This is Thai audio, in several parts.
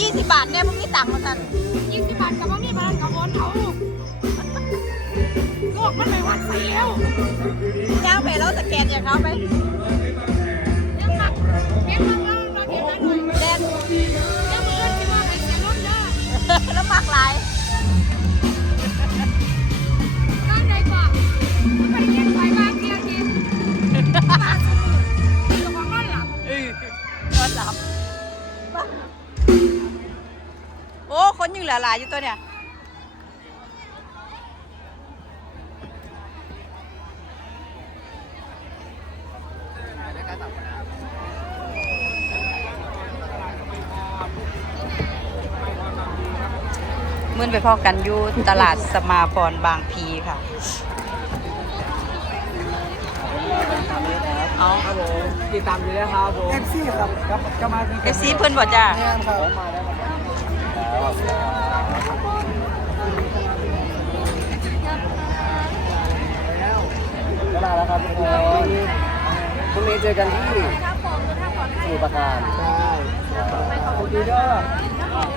ยี่สิบบาทเนี่ยมึงมีตังค์มาสั่นยี่สิบบาทกับว่ามีบาทกับโอนเอาโลกมันไม่หวั่นไหวแล้วย่างไปแล้วสแกนอย่างเขาไปเรื่องมักเรื่องมักเราเราเห็นนั้นหน่อยแดนเรื่องมือที่ว่าไปเสียรถเด้อแล้วมากหลาย อหลายอยู่ตัวเนี่ยมื่อนไปพอกันอยู่ตลาดสมาพรบางพีค่ะ เอาครับผมติดตามอยู่นะครับผมเอฟซีครับครับก็มาเอฟซีเพื่อนบอกจ้าแม่ครับผมมาแล้ว ก็มาแล้วครับทุกคนพรุ่งนี้เจอกันที่สมุทรปราการใช่พรุ่งนี้ก็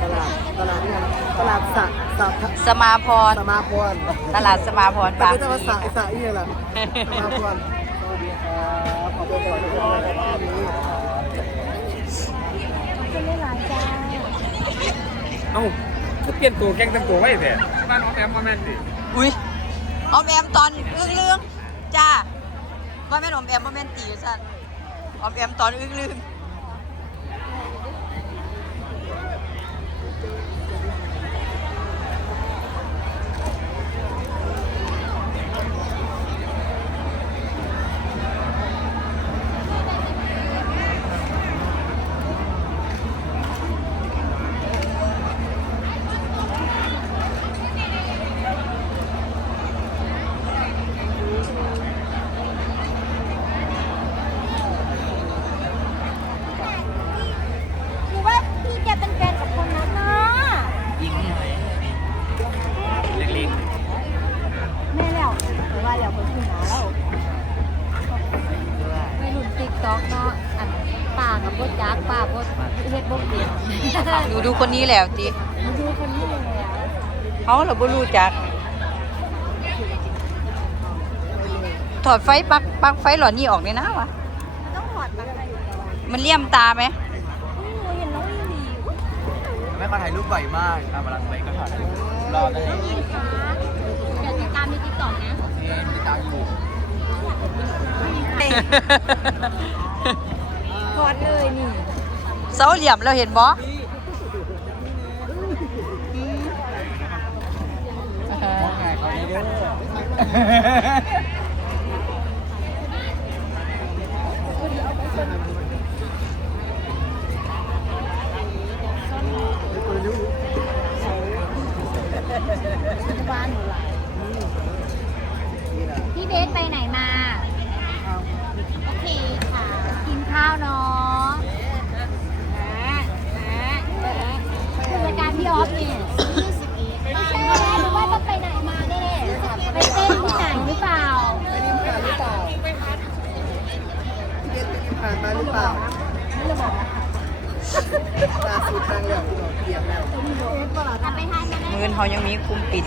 ตลาดตลาดนี่ตลาดสะสะสมาพร สมาพรตลาดสมาพรแต่บางพลีสะไอ้สะนี่แหละสมาพรสวัสดีครับขอบคุณทุกคนนะครับวันนี้ เอ้าก็เปลี่ยนตัวแกงตั้งตัวไว้แต่บ้านน้องแอมมาแม่นดิอุ้ยออมแอมตอนอึ้งเรื่องจ้าว่าแม่นออมแอมว่าแม่นตีสันออมแอมตอนอึ้งเรื่อง หรือว่าพี่แกเป็นแฟนกับคนนั้นนะ ยิงหน่อยเล็ก แม่แล้วหรือว่าแล้วคนที่หาแล้วไม่หลุดติ๊กต็อกเนาะอันป้ากับพวกจักป้าพวกเฮ็ดพวกเดียว หนูดู คนนี้แล้วจีมาดูคนนี้เลยแล้วเขาเราบ่รู้จัก ถอดไฟปลักปลักไฟหลอดนี่ออกเลยนะวะ ต้องถอดปลั๊กไฟอยู่ก่อนมันเลี่ยมตาไหมอืมเห็นน้องลิลีแม่ก็ถ่ายรูปบ่อยมากทำอะไรไปก็ถ่ายรูปรอได้น้องลิลีคะอย่าติดตามในติ๊กต็อกนะเอ็นติดตามอยู่ถอดเลยนี่ เสาเหลี่ยมเราเห็นบ่อื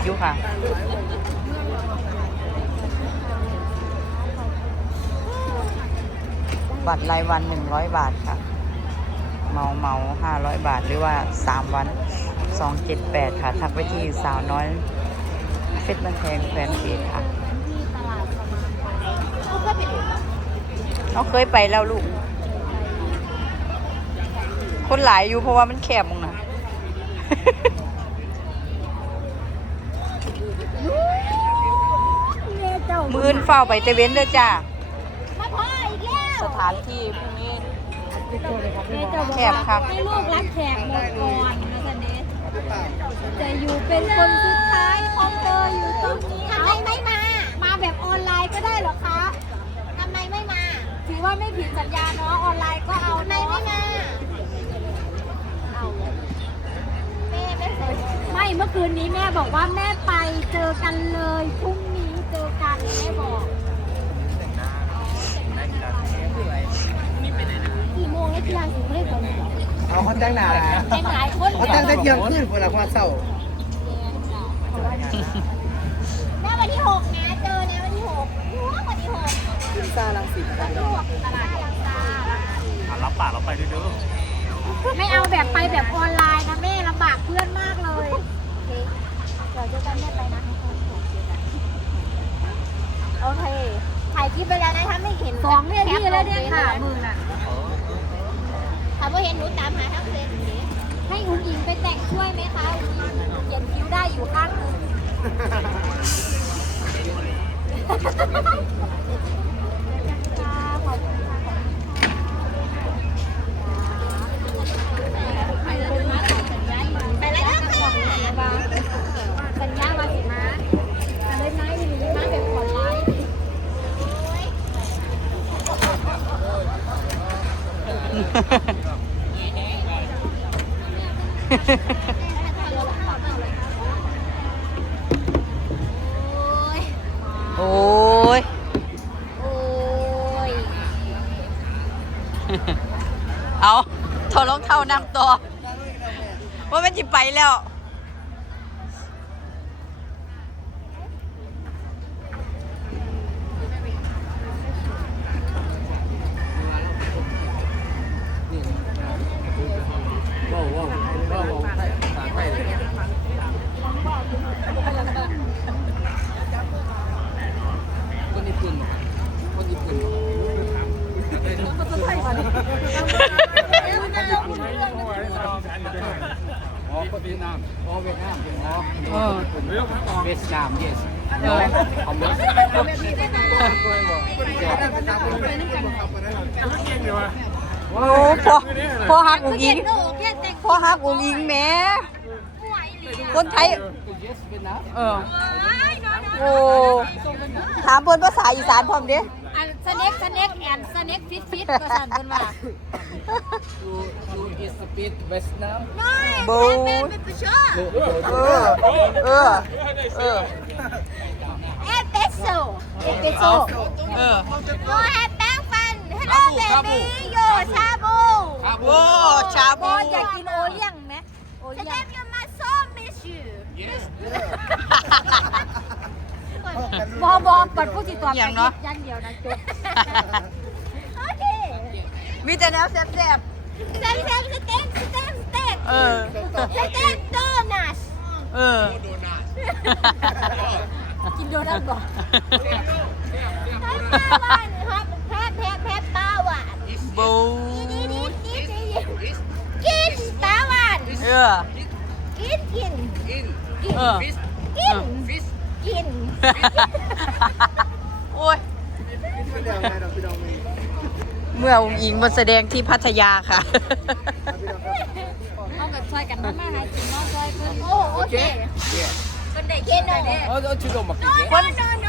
อยู่ค่ะ บัตรรายวัน100บาทค่ะ เมาเมา500บาทหรือว่า3วัน278ค่ะ ทักไปที่สาวน้อยเฟซบันแทงแฟนเพจค่ะเขาเคยไปดูปะเราเคยไปแล้วลูก คนหลายอยู่เพราะว่ามันแคบมงนะ เมียเจ้ามือนเฝ้าไปเตเว้นเด้อจ้า มาพ่ออีกแล้วสถานที่พวกนี้เมียเจ้าบอกแคบครัว่าบให้ลูกรักแขกหมดก่อนนะสันเดชจะอยู่เป็นคนสุดท้ายของเธออยู่ตรงนี้ทำไมไม่มา มาแบบออนไลน์ก็ได้เหรอคะทำไมไม่มา ถือว่าไม่ผิดสัญญาเนาะออนไลน์ก็เอาทำไมไม่มาเอาแม่ไม่เคยไม่เมื่อคืนนี้แม่บอกว่าแม่ไปเจอกันเลยพรุ่งนี้เจอกันแม่บอกกี่โมง แล้วที่ร้านถึงไม่ได้ตอนนี้เอาคนแต่งหน้าแต่งหลายคนเขาตั้งแต่เที่ยงคืนเวลาว่าเศร้าแม่วันที่หกนะเจอนะวันที่หกหัววันที่หกขึ้นซาลังสิตวันที่หกตลาดยังตารับปากเราไปเด้อไม่เอาแบบไปแบบออนไลน์นะแม่ลำบากเพื่อนมากเลยโอเคเดี๋ยวเจอกันแม่ไปนะโอเคถ่ายคลิปไปแล้วนะถ้าไม่เห็นสองเรื่องที่แล้วเนี่ยค่ะมือน่ะ ถ้าไม่เห็นหนูตามหาทั้งเซนให้อุ้งอิงไปแต่งช่วยไหมคะอุ้งอิงเขียนคิ้วได้อยู่ข้างนึง ไปแล้วนะค่ะสัญญามาสิมาอะไรนะอีหลีมาแบบขอไลน์ โอ้ย โอ้ย โอ้ย เอาถอดรองเท้านั่งตัวว่ามันจิไปแล้วาวว้าวว้าวภาษาไทยเลยคนญี่ปุ่นคนญี่ปุ่น อ๋อคนเวียดนามอ๋อเวียดนาม อ๋อเออเวียดนาม yes เออเอาหมดโอ้พอพอหักอุ๋งอิงพอหักอุ๋งอิงแหม่คนไทย yes เวียดนามเออ โอ้ ถามเพิ่นภาษาอีสานพร้อมเด้อัน สเน็กสเน็กแอนสเน็กฟิตฟิตก็สั่นเป็นว่า you you is speak เวียดนามบูแม่เป็นผู้ช่วยเออเออ เออ เอสเปรสโซ่เอสเปรสโซ่เออโมแฮปแป้งฟันฮัลโหลเบบี้โยชาบูโอ้ ชาบบูอลอยากกินโอเลี้ยงไหมโอเลี้ยง you must so miss you บอบอเปิดผู้ติดต่ออย่างเนาะอย่างเดียวนะจุ๊บโอเคมีแต่แนวแซ่บเซ็งเซ็งสเต็กสเต็กสเต็กๆเออ สเต็กโดนัทเออ กินโดนัทบ่ให้ปลาหวานครับแพะแพะแพะปลาหวานบูนี่นี่นี่นี่กินปลาหวานเออ กินกินกินเออ กินกิน โอ้ยเมื่อองค์อิงมาแสดงที่พัทยาค่ะเอากับช่วยกันมามาหากินน้องช่วยเพิ่นโอ้โอเคเพิ่นได้กินเนาะอ๋อเอาชื่อลงมากินเนี่ยคน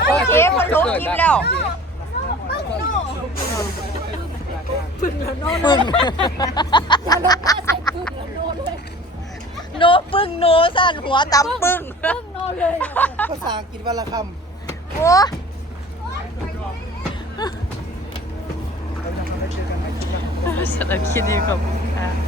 โอเคคนรู้คลิปแล้วพึ่งแล้วโน่ปึ้งอย่าลงมาใส่พึ่งแล้วโน่เลยโนปึ้งโนสั่นหัวตำปึ้งพึ่งโน่เลยภาษาอังกฤษวันละคโอ้ำ สำหรับคลิปนี้ขอบคุณค่ะ